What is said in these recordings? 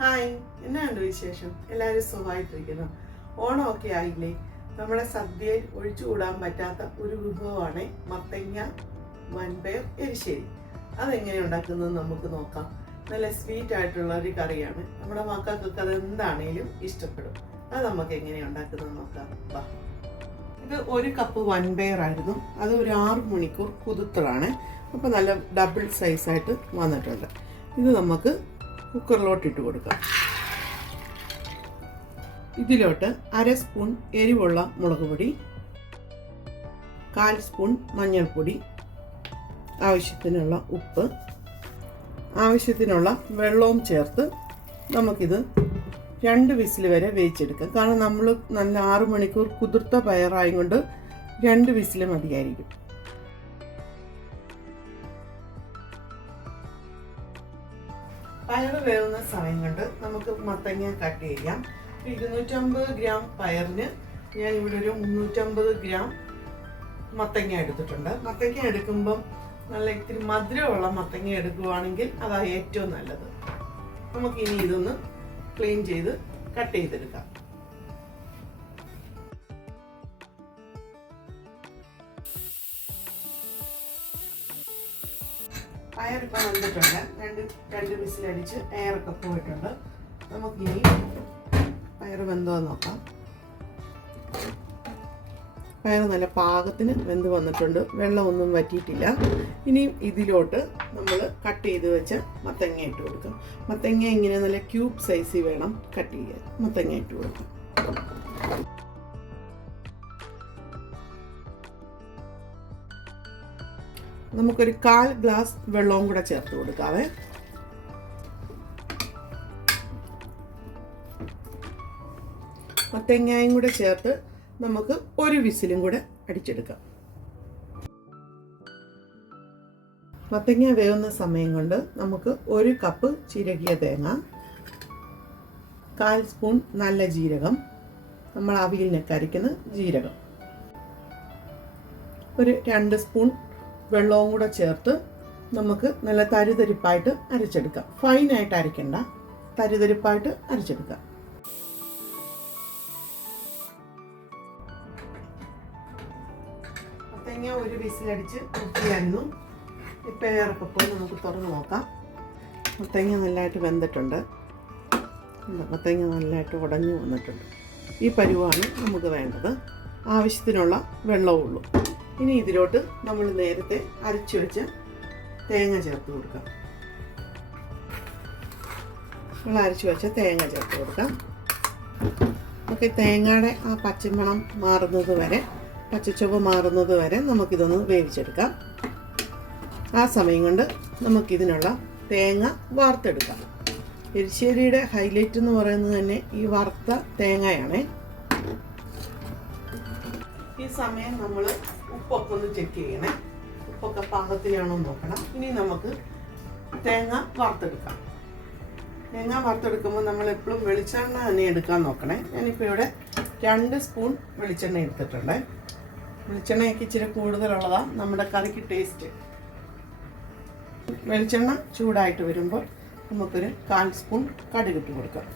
Hi, എന്നാണ്ട് വിശേഷം? എല്ലാവരും സുഖമായിട്ടിരിക്കുന്നു. ഓണമൊക്കെ ആയില്ലേ? നമ്മുടെ സദ്യയിൽ ഒഴിച്ചുകൂടാൻ പറ്റാത്ത ഒരു വിഭവമാണ് മത്തങ്ങ വൻപയർ എരിശ്ശേരി. അതെങ്ങനെ ഉണ്ടാക്കുന്നത് നമുക്ക് നോക്കാം. നല്ല സ്വീറ്റ് ആയിട്ടുള്ള ഒരു കറിയാണ്. നമ്മുടെ മക്കൾക്കൊക്കെ അത് എന്താണേലും ഇഷ്ടപ്പെടും. അത് നമുക്ക് എങ്ങനെ ഉണ്ടാക്കുന്നത് നോക്കാം. ഇത് 1 കപ്പ് വൻപയറായിരുന്നു. അത് ഒരു 6 മണിക്കൂർ കുതിർത്തതാണ്. അപ്പോൾ നല്ല ഡബിൾ സൈസായിട്ട് വന്നിട്ടുണ്ട്. ഇത് നമുക്ക് കുക്കറിലോട്ട് ഇട്ട് കൊടുക്കാം. ഇതിലോട്ട് 1/2 സ്പൂൺ എരിവുള്ള മുളക് പൊടി, 1/4 സ്പൂൺ മഞ്ഞൾപ്പൊടി, ആവശ്യത്തിനുള്ള ഉപ്പ്, ആവശ്യത്തിനുള്ള വെള്ളവും ചേർത്ത് നമുക്കിത് 2 വിസിൽ വരെ വേവിച്ചെടുക്കാം. കാരണം നമ്മൾ നല്ല 6 മണിക്കൂർ കുതിർത്ത പയറായതുകൊണ്ട് 2 വിസിൽ മതിയായിരിക്കും. പയർ വേവുന്ന സമയം കൊണ്ട് നമുക്ക് മത്തങ്ങ കട്ട് ചെയ്യാം. 250 ഗ്രാം പയറിന് ഞാൻ ഇവിടെ ഒരു 350 ഗ്രാം മത്തങ്ങ എടുത്തിട്ടുണ്ട്. മത്തങ്ങ എടുക്കുമ്പം നല്ല ഇത്തിരി മധുരമുള്ള മത്തങ്ങ എടുക്കുകയാണെങ്കിൽ അതാണ് ഏറ്റവും നല്ലത്. നമുക്കിനി ഇതൊന്ന് ക്ലീൻ ചെയ്ത് കട്ട് ചെയ്തെടുക്കാം. പയറിപ്പോൾ വന്നിട്ടുണ്ട്. രണ്ട് വിസിലടിച്ച് എയറൊക്കെ പോയിട്ടുണ്ട്. നമുക്കിനി പയർ വെന്തോ നോക്കാം. പയർ നല്ല പാകത്തിന് വെന്ത് വന്നിട്ടുണ്ട്. വെള്ളമൊന്നും വറ്റിയിട്ടില്ല. ഇനിയും ഇതിലോട്ട് നമ്മൾ കട്ട് ചെയ്ത് വെച്ച മത്തങ്ങ ഇട്ട് കൊടുക്കാം. മത്തങ്ങ ഇങ്ങനെ നല്ല ക്യൂബ് സൈസിൽ വേണം കട്ട് ചെയ്യാൻ. മത്തങ്ങ ഇട്ട് കൊടുക്കാം. നമുക്കൊരു 1/4 ഗ്ലാസ് വെള്ളവും കൂടെ ചേർത്ത് കൊടുക്കാവേ. മത്തങ്ങയും കൂടെ ചേർത്ത് നമുക്ക് 1 വിസിലും കൂടെ അടിച്ചെടുക്കാം. മത്തങ്ങ വേവുന്ന സമയം കൊണ്ട് നമുക്ക് 1 കപ്പ് ചിരകിയ തേങ്ങ, 1/4 സ്പൂൺ നല്ല ജീരകം, നമ്മൾ അവിയലിനൊക്കെ അരയ്ക്കുന്ന ജീരകം, ഒരു 2 സ്പൂൺ വെള്ളവും കൂടെ ചേർത്ത് നമുക്ക് നല്ല തരിതരിപ്പായിട്ട് അരച്ചെടുക്കാം. ഫൈനായിട്ട് അരയ്ക്കണ്ട, തരിതരിപ്പായിട്ട് അരച്ചെടുക്കാം. മത്തങ്ങ 1 വിസിലടിച്ച് വൃത്തിയായിരുന്നു. ഇപ്പം ഏറൊക്കെ പോയി നമുക്ക് തുറന്ന് നോക്കാം. മത്തങ്ങ നല്ലതായിട്ട് വെന്തിട്ടുണ്ട്. മത്തങ്ങ നല്ലതായിട്ട് ഉടഞ്ഞു വന്നിട്ടുണ്ട്. ഈ പരുവാണ് നമുക്ക് വേണ്ടത്. ആവശ്യത്തിനുള്ള വെള്ളവും ഉള്ളൂ. ഇനി ഇതിലോട്ട് നമ്മൾ നേരത്തെ അരച്ചു വെച്ച തേങ്ങ ചേർത്ത് കൊടുക്കാം. നമ്മൾ അരച്ചു വെച്ച തേങ്ങ ചേർത്ത് കൊടുക്കാം. നമുക്ക് തേങ്ങയുടെ ആ പച്ചമണം മാറുന്നത് വരെ, പച്ചച്ചുവ മാറുന്നത് വരെ നമുക്കിതൊന്ന് വേവിച്ചെടുക്കാം. ആ സമയം കൊണ്ട് നമുക്കിതിനുള്ള തേങ്ങ വാർത്തെടുക്കാം. എരിശ്ശേരിയുടെ ഹൈലൈറ്റ് എന്ന് പറയുന്നത് തന്നെ ഈ വറുത്ത തേങ്ങയാണ്. ഈ സമയം നമ്മൾ ഉപ്പൊക്കെ ഒന്ന് ചെക്ക് ചെയ്യണേ. ഉപ്പൊക്കെ പാകത്തിനാണോ നോക്കണം. ഇനി നമുക്ക് തേങ്ങ വറുത്തെടുക്കാം. തേങ്ങ വറുത്തെടുക്കുമ്പോൾ നമ്മൾ എപ്പോഴും വെളിച്ചെണ്ണ തന്നെ എടുക്കാൻ നോക്കണേ. ഞാനിപ്പോൾ ഇവിടെ 2 സ്പൂൺ വെളിച്ചെണ്ണ എടുത്തിട്ടുണ്ട്. വെളിച്ചെണ്ണയ്ക്ക് ഇച്ചിരി കൂടുതലുള്ളതാണ് നമ്മുടെ കറിക്ക് ടേസ്റ്റ്. വെളിച്ചെണ്ണ ചൂടായിട്ട് വരുമ്പോൾ നമുക്കൊരു 1/4 സ്പൂൺ കടുക് ഇട്ട് കൊടുക്കാം.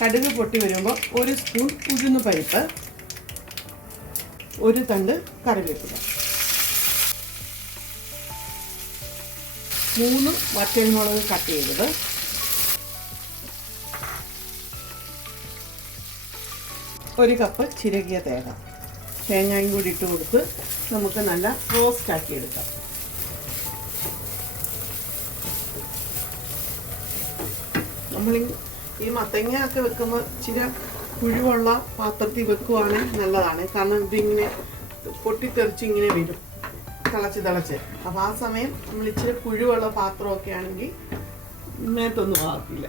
കടുക് പൊട്ടി വരുമ്പോൾ 1 സ്പൂൺ ഉഴുന്ന് പരിപ്പ്, 1 തണ്ട് കറിവേപ്പില, 3 വറ്റൽമുളക് കട്ട് ചെയ്തത്, 1 കപ്പ് ചിരകിയ തേങ്ങയും കൂടി ഇട്ട് കൊടുത്ത് നമുക്ക് നല്ല റോസ്റ്റ് ആക്കി എടുക്കാം. നമ്മൾ ഈ മത്തങ്ങ ഒക്കെ വെക്കുമ്പോൾ ഇച്ചിരി കുഴിവുള്ള പാത്രത്തിൽ വെക്കുവാണെങ്കിൽ നല്ലതാണ്. കാരണം ഇതിങ്ങനെ പൊട്ടിത്തെറിച്ച് ഇങ്ങനെ വരും തിളച്ച്. അപ്പോൾ ആ സമയം നമ്മൾ ഇച്ചിരി കുഴിവുള്ള പാത്രമൊക്കെ ആണെങ്കിൽ മേത്തൊന്നും ആകില്ല.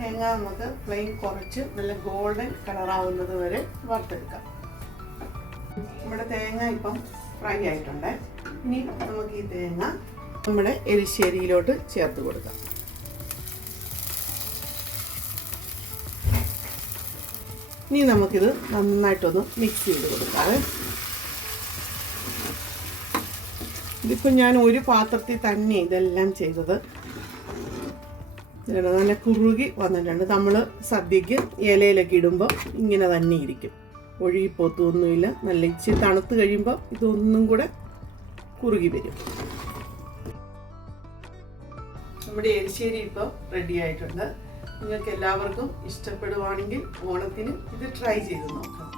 തേങ്ങ നമുക്ക് ഫ്ലെയിം കുറച്ച് നല്ല ഗോൾഡൻ കളറാവുന്നത് വരെ വറുത്തെടുക്കാം. നമ്മുടെ തേങ്ങ ഇപ്പം ഫ്രൈ ആയിട്ടുണ്ട്. ഇനി നമുക്ക് ഈ തേങ്ങ നമ്മുടെ എരിശ്ശേരിയിലോട്ട് ചേർത്ത് കൊടുക്കാം. ഇനി നമുക്കിത് നന്നായിട്ടൊന്ന് മിക്സ് ചെയ്ത് കൊടുക്കാം. ഇതിപ്പോൾ ഞാൻ ഒരു പാത്രത്തിൽ തന്നെ ഇതെല്ലാം ചെയ്തത്. നല്ല കുറുകി വന്നിട്ടുണ്ട്. നമ്മൾ സദ്യക്ക് ഇലയിലൊക്കെ ഇടുമ്പോൾ ഇങ്ങനെ തന്നെ ഇരിക്കും, ഒഴുകിപ്പോത്തൊന്നുമില്ല. നല്ല ഇച്ചിരി തണുത്ത് കഴിയുമ്പോൾ ഇതൊന്നും കൂടെ കുറുകി വരും. നമ്മുടെ എരിശ്ശേരി ഇപ്പോൾ റെഡി ആയിട്ടുണ്ട്. നിങ്ങൾക്ക് എല്ലാവർക്കും ഇഷ്ടപ്പെടുവാണെങ്കിൽ ഓണത്തിന് ഇത് ട്രൈ ചെയ്ത് നോക്കാം.